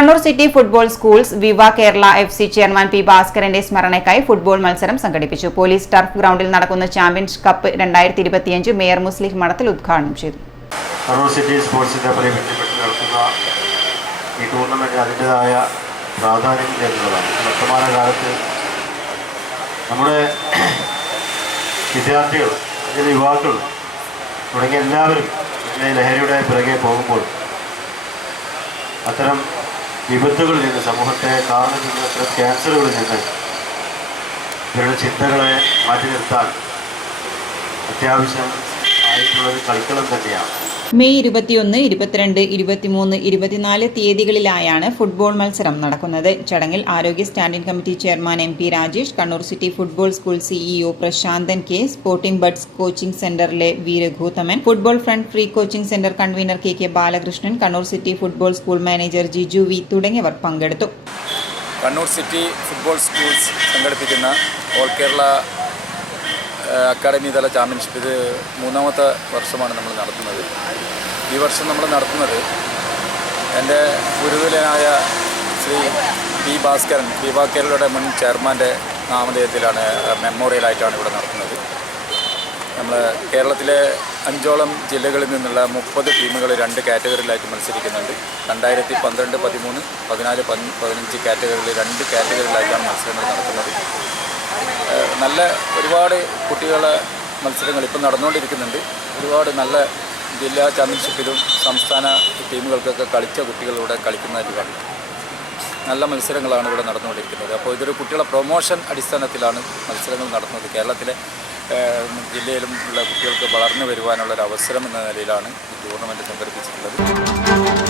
Kannur city football schools വിവ Kerala FC chairman P ഭാസ്കരന്റെ സ്മരണയ്ക്കായി football മത്സരം സംഘടിപ്പിച്ചു. പോലീസ് ടർഫ് ഗ്രൗണ്ടിൽ നടക്കുന്ന ചാമ്പ്യൻസ് കപ്പ് 2025 മേയർ മുസ്ലിം മഠത്തിൽ ഉദ്ഘാടനം ചെയ്തു. കണ്ണൂർ സിറ്റി സ്പോർട്സിന്റെ ബന്ധപ്പെട്ട് നടത്തുന്ന ഈ ടൂർണമെന്റ് അതിൻ്റെതായ പ്രാധാന്യം എന്നുള്ളതാണ്. വർത്തമാന കാലത്ത് നമ്മുടെ വിദ്യാർത്ഥികൾ, അതിൻ്റെ യുവാക്കൾ തുടങ്ങിയ എല്ലാവരും ലഹരിയുടെ പിറകെ പോകുമ്പോൾ അത്തരം വിപത്തുകളിൽ നിന്ന്, സമൂഹത്തെ കാരണം നിന്ന്, അത്തരം ക്യാൻസറുകളിൽ നിന്ന് ഇവരുടെ ചിന്തകളെ മാറ്റി നിർത്താൻ അത്യാവശ്യം ആയിട്ടുള്ളത് കളിക്കളം തന്നെയാണ്. മെയ് 21, 22, 23, 24 തീയതികളിലായാണ് ഫുട്ബോൾ മത്സരം നടക്കുന്നത്. ചടങ്ങിൽ ആരോഗ്യ standing committee chairman M P. Rajesh, Kannur city football school CEO Prashanthan K, sporting buds coaching സെന്ററിലെ V Raghuthaman, football front free coaching centre convenor K Balakrishnan, Kannur city football school manager Jiju V തുടങ്ങിയവർ പങ്കെടുത്തു. കണ്ണൂർ സിറ്റി ഫുട്ബോൾ സ്കൂൾസ് സംഘടിപ്പിക്കുന്ന ഓൾ കേരള അക്കാഡമി തല championship ഇത് 3ാമത്തെ വർഷമാണ് നമ്മൾ നടത്തുന്നത്. ഈ വർഷം നമ്മൾ നടത്തുന്നത് എൻ്റെ ഗുരുതുലനായ ശ്രീ പി ഭാസ്കരൻ, വിവ കേരളയുടെ മുൻ ചെയർമാൻ്റെ നാമധേയത്തിലാണ്, മെമ്മോറിയലായിട്ടാണ് ഇവിടെ നടത്തുന്നത്. നമ്മൾ കേരളത്തിലെ 5ഓളം ജില്ലകളിൽ നിന്നുള്ള 30 ടീമുകൾ 2 കാറ്റഗറിയിലായിട്ട് മത്സരിക്കുന്നുണ്ട്. 2012, 13, 14, 15 കാറ്റഗറിയിൽ 2 കാറ്റഗറിയിലായിട്ടാണ് മത്സരങ്ങൾ നടത്തുന്നത്. നല്ല ഒരുപാട് കുട്ടികളെ മത്സരങ്ങൾ ഇപ്പം നടന്നുകൊണ്ടിരിക്കുന്നുണ്ട്. ഒരുപാട് നല്ല ജില്ലാ ചാമ്പ്യൻഷിപ്പിലും സംസ്ഥാന ടീമുകൾക്കൊക്കെ കളിച്ച കുട്ടികളിലൂടെ കളിക്കുന്നതായിട്ട് കാണും. നല്ല മത്സരങ്ങളാണ് ഇവിടെ നടന്നുകൊണ്ടിരിക്കുന്നത്. അപ്പോൾ ഇതൊരു കുട്ടികളെ പ്രൊമോഷൻ അടിസ്ഥാനത്തിലാണ് മത്സരങ്ങൾ നടത്തുന്നത്. കേരളത്തിലെ ജില്ലയിലും ഉള്ള കുട്ടികൾക്ക് വളർന്നു വരുവാനുള്ളൊരു അവസരം എന്ന നിലയിലാണ് ഈ ടൂർണമെൻറ്റ് സംഘടിപ്പിച്ചിട്ടുള്ളത്.